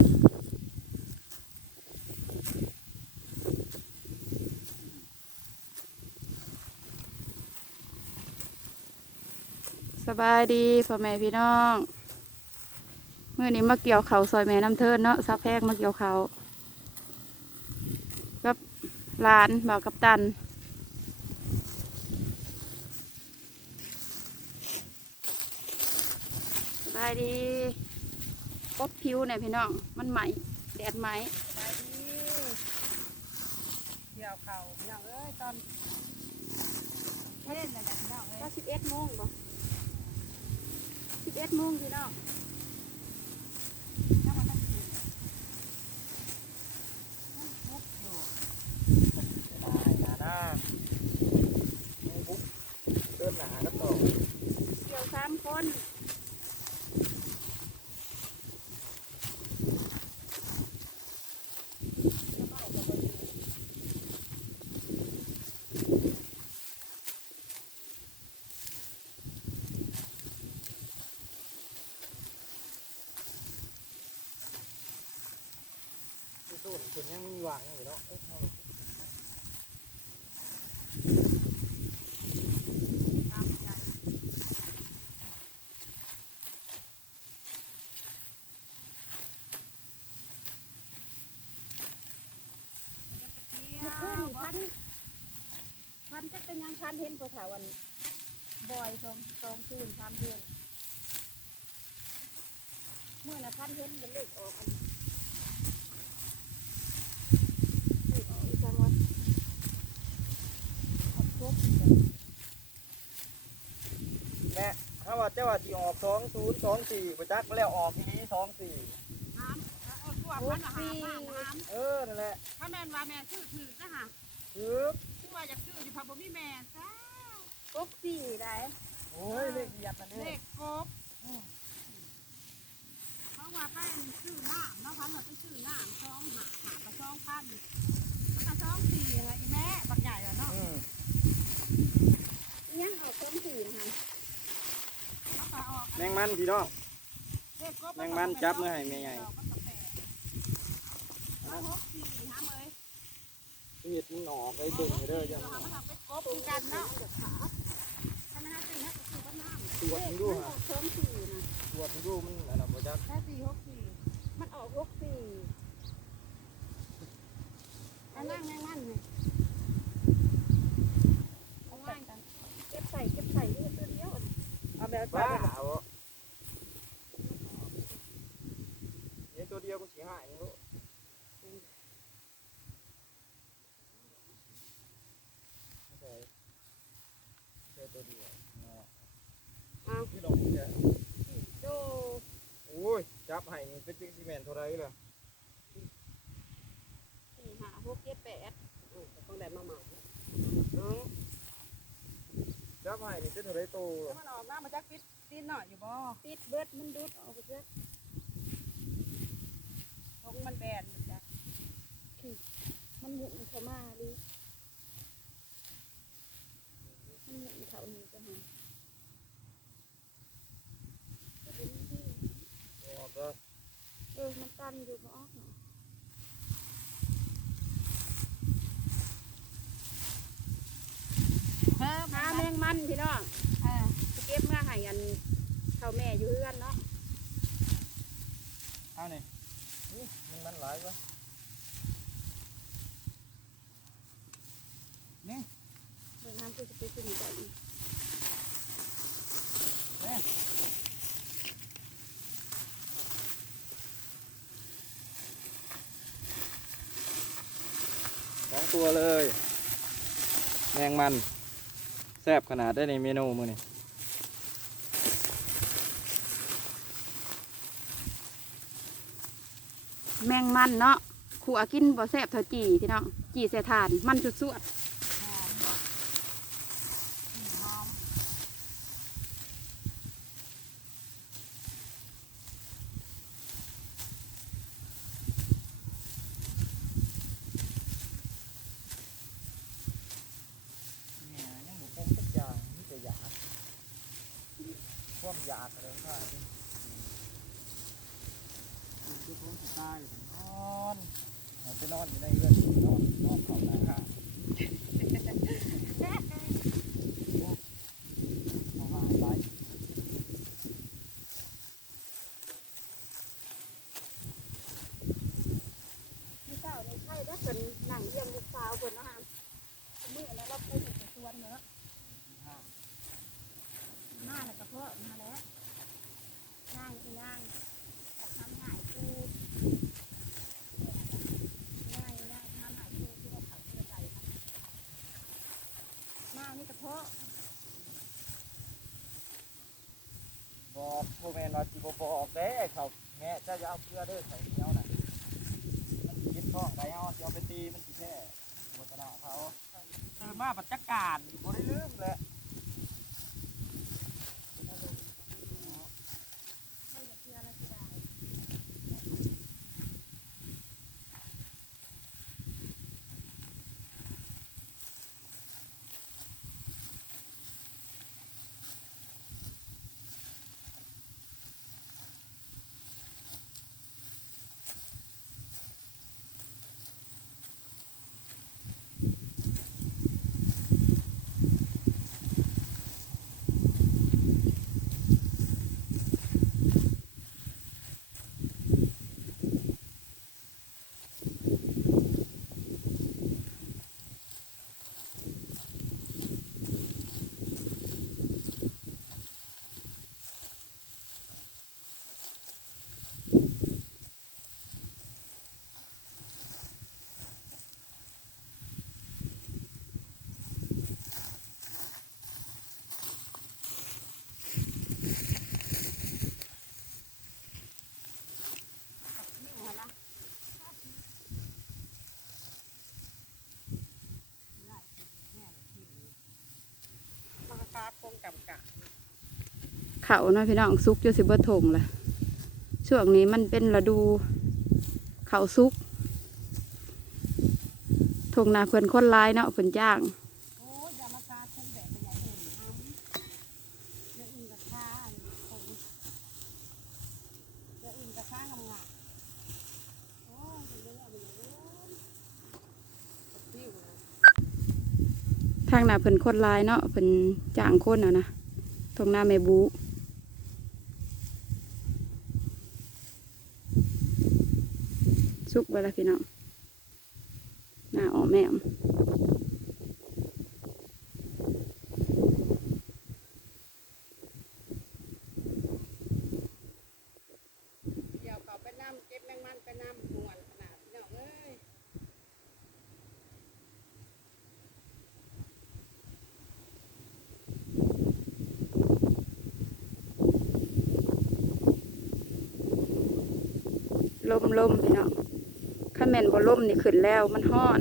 สบายดีพ่อแม่พี่น้องเมื่อนี้มาเกี่ยวเขาซอยแม่น้ำเทินเนาะซักแพกมาเกี่ยวเขากับร้านบ่าวกับตันสบายดีกบผิวเนี่ยพี่น้องมันใหม่แดดไหมไปดีเกี่ยวเข่าพี่น้องเอ้ยตอนเล่นนั่นแหละพี่น้องเอ้ย ก็11 โมงบ่11 โมงพี่น้อง น้ำมันต้องกินมันทุบอยู่ได้บุ๊กเดินหนาครับต่อ เกี่ยว3 คนตู้ถึงยังมีวางอยู่เนาะตามใจเที่ยว พันจะเป็นยังพันเห็นพอถาวันบ่อยสองคืน3 เดือนเมื่อน่ะพันเห็นกันเลขออกกันเลขออกอีกจังวะออกครบ แม่ถ้าว่าเจ้าว่าที่ออก2024ประจักษ์แล้วออกทีนี้24น้ำเอาตัวมันมาหาบ้านน้ นั่นแหละ ำถ้าแม่นว่าแม่ชื่อถือนะฮะ คือ ชื่อว่าอยากชื่ออยู่พะบ่มีแม่จ้า ครบ4ได้ โอ้ยเลขเหยียบนั่น เล เอง ขกบเพราะว่าไปชื่อน้ำเนาะพันเราไปชื่อน้ำหาประ2,000กระ24อะไรแม่บักใหญ่แล้วเนาะ ยังออกครบ4นะคะ แล้วก็ออก แมงมันพี่น้อง เลขกบ แมงมันจับเมื่อไหร่แม่ใหญ่ แล้ว64หาเอ้ย เห็ดมันออกไปเบิ่งเด้อยัง มันเอาไปกบกันเนาะทำไมน่าตีนะก็คือว่าน้ำ ตรวจมึงดู มันอ ฮะ อกครบ4นะ ตรวจมึงดูมันอะไรประจักษ์ ได้464มันออกครบ4อันนั่งแมงมันเนี่ยเอาง่ายกันเก็บใส่นี่ตัวเดียวเอาแบบ บ้าเอาเนี่ยตัวเดียวก็สิหายนี่ลูกใช่ตัวเดียวที่ลงนี่แหละ โด โอ้ยจับให้นี่เป็นซีเมนต์เท่าไรล่ะ 4 5 6 7 8ต้องได้มาใหม่ จับให้นี่เป็นเท่าไรโต แล้วมันออกหน้ามาจากปิดตีนหน่อยอยู่บ่ ปิดเบิดมันดูดออกไปเบิด ทงมันแบนมันจ้ะ มันหมุนเข้ามาดิมันหมุนเข้านี่จะหาก็เป็นที่ ออกก็ มันตันอยู่บ่ออกเนาะหาแมงมันพี่น้องสิเก็บมาให้อันเฒ่าแม่อยู่เฮือนเนาะ เอานี่มันหลายวะนี่ เบิ่งน้ำคือสิไปขึ้นอีกได้อีก 2 ตัวเลยแมงมันแซ่บขนาดได้ในเมนูมื้อนี้ แมงมันเนาะขัวกินบ่แซ่บเท่าจีพี่น้องจีใส่ถ่านมันสุด หอมบ่หอม เนี่ยยังบ่คงสักอย่างมีแต่ยาความอยากอะไรของข้านี่ ตายนอนเอาไปนอนอยู่ในเรือนนอนขอบหน้าห้างเอาหาไป ไม่เจ้าในไข่ได้เป็นหนังเลี้ยงลูกสาวคนนะฮะมื้อนั้นเราปลูกในสวนเนาะหน้าแล้วก็เพาะมาแล้วย่างอีย่างทำหายปูง่ายง่ายทำหายปูที่ว่าเขาเชื่อใจค่ะหน้านี่กระเพาะ บอกพ่อแม่นว่าสิบ่บอกเด้เขาแม่เจ้าจะเอาเพื่อเด้อเขาเหนียวน่ะมันสิกินท้องได้เฮาสิเอาไปตีมันสิแท้บ่ชนะเขามาปัจจักการอยู่บ่ได้ลืมแหละ ไม่อยากเชื่ออะไรก็ได้ มันกาคงกำกับ เขาเนาะพี่น้องซุกอยู่สิเบิดถงเลยช่วงนี้มันเป็นฤดูเขาซุกถงนาเพิ่นคนร้ายเนาะเพิ่นจ้าง โอ้ยอย่ามากาคงแบบเป็นอย่างอื่นทำอย่างอื่นกับข้าอันคงอย่างอื่นกับข้างำงาโอ้ยเรื่องอะไรเนี่ยติ้วนะ ทางนาเพิ่นคนร้ายเนาะเพิ่นจ้างคนเอานะถงนาแม่บูซุกไปแล้วพี่น้องหน้าออกแม่ม เดี๋ยวเขาไปน้ำเก็บแมงมันไปน้ำหวนขนาดพี่น้องเอ้ย ลมพี่น้องข้าแม่นบ่ลมนี่ขึ้นแล้วมันฮ้อน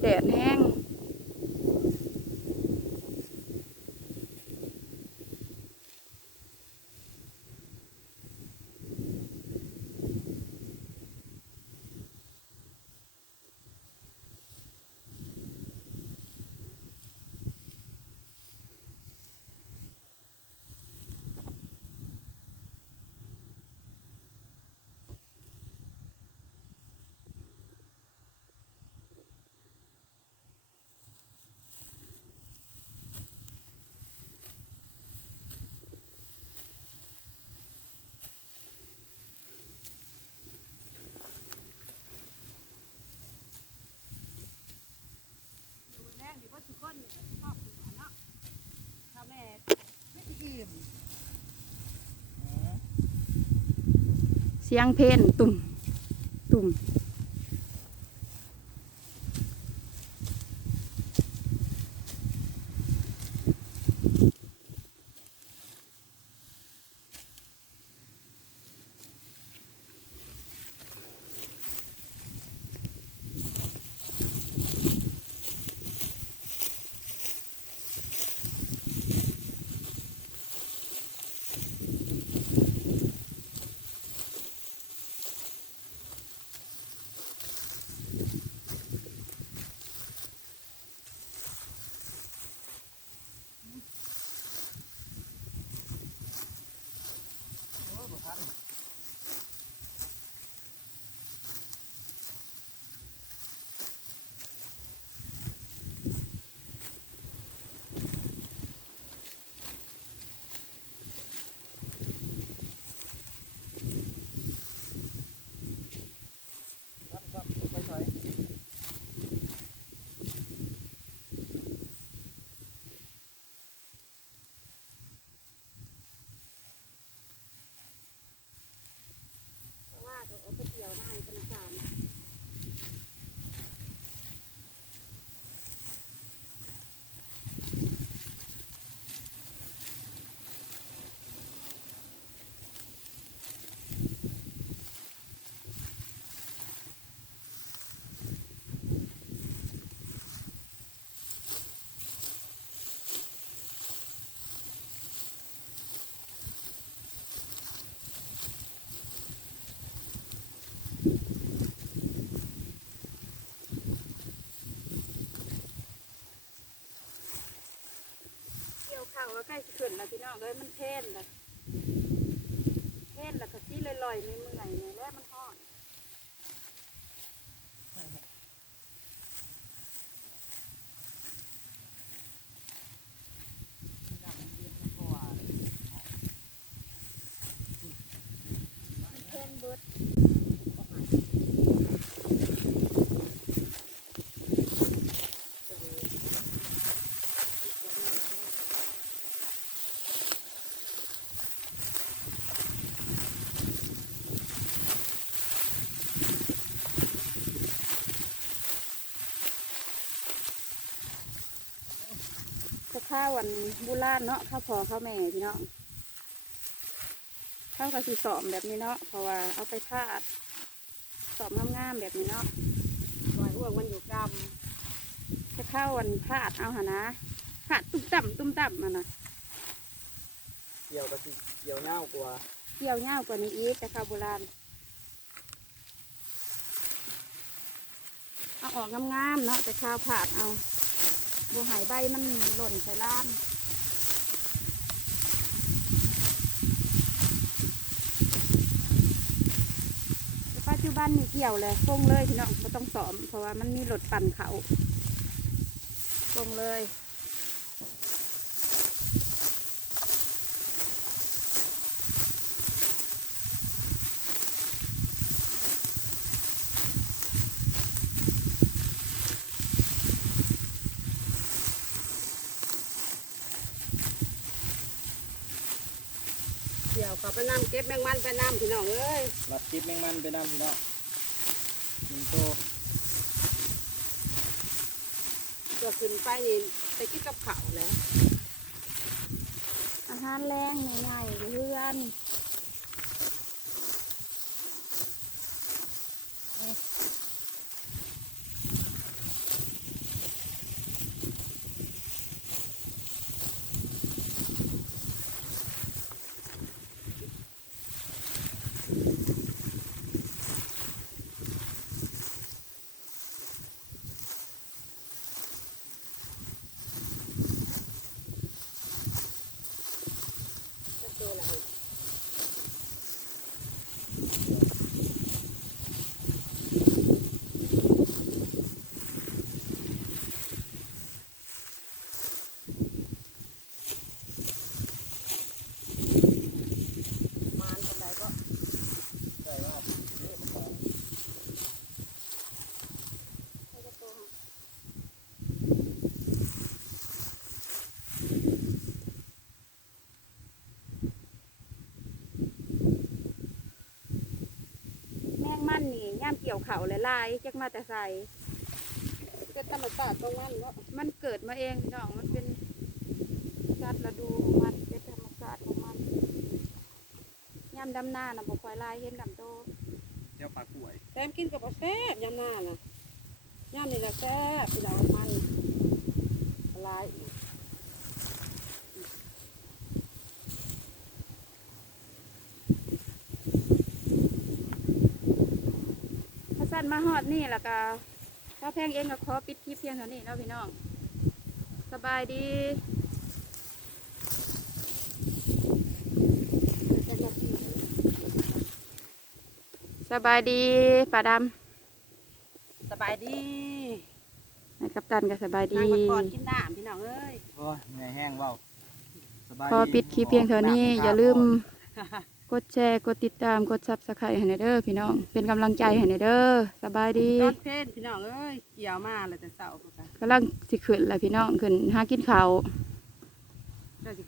แดดแห้งดูแรงดีว่าทุกคนชอบหัวเนาะถ้าแม่ไม่อิ่ม เสียงเพลนตุ่มตุ่ม ยวได้เป็นจาน เกี่ยวข้าวก็ใกล้สิขึ้นแล้วพี่น้องเอ้ยมันเทนเลยเทนแล้วก็ซี่ลอยๆในเมื่อยในแล้วมันฮ้อน เทนเบิดจะข้าววันบุราณเนาะข้าวพอข้าวแม่พี่น้องข้าวกระสีสอมแบบนี้เนาะเพราะว่าเอาไปทาดสอมงามๆแบบนี้เนาะ ปล่อยห่วงมันอยู่ก จะข้าววันทาดเอาหานะทาดตุ้มต่ำตุ้มต่ำมันนะ เกี่ยวกับสิเกี่ยวเน่ากว่า เกี่ยวเง่าวกว่านี้อีกแต่ข้าวโบราณเอาออกงามๆเนาะแต่ข้าวผาดเอาบัวหายใบมันหล่นใส่ล้านแต่ปัจจุบันนี่เกี่ยวเลยฟงเลยพี่น้องไม่ต้องสอมเพราะว่ามันมีรถปั่นเขาฟงเลย ำเกี่ยวเขาไปน้ำเก็บแมงมันไปน้ำพี่น้องเอ้ย รับจิบแมงมันไปน้ำพี่น้องหนึ่งโต ตัวขึ้นไปนี่ไปกินกับข้าวแล้ว อาหารแรงง่ายๆอยู่เพื่อน จะตัวอะไร มานคนใดก็ ได้ว่าเอ๊ะมันบอก แมงมันนี่ย่ามเกี่ยวเขาหลายๆจักมาแต่ใส่ เป็นธรรมชาติตรงนั้นเนาะ มันเกิดมาเองพี่น้องมันเป็นสัตว์ฤดูของมันเป็นธรรมชาติของมันย่ามดำหน้าน่ะบ่ค่อยลายเห็นดำโต เจ้าปลากล้วย แซมกินกับบ่แซ่บยำหน้าน่ะยำนี่แหละแซ่บพี่น้องมันลายอีก ถ้าสั้นมาฮอดนี่แล้วก็ถ้าแพงเองก็ขอปิดคลิปเพียงเท่านี้เนาะพี่น้องสบายดี เป็นนาทีเลย สบายดีป้าด สบายดี ำนายกัปตันก็สบายดี นั่งก่อนกินน้ำพี่น้องเอ้ย โอ้ยเหนื่อยแห้งเว้าสบาย ขอ ดี ปิดคลิปเพียงเท่านี้อย่าลืมกดแชร์กดติดตามกดซับสไครต์ให้หน่อยเด้อพี่น้องเป็นกำลังใจให้หน่อยเด้อสบายดี ตอนเพลนพี่น้องเอ้ยเกี่ยวมาเลยแต่เสาร์ กำลังสิขึ้นแหละพี่น้องขึ้นหากินข้าว เ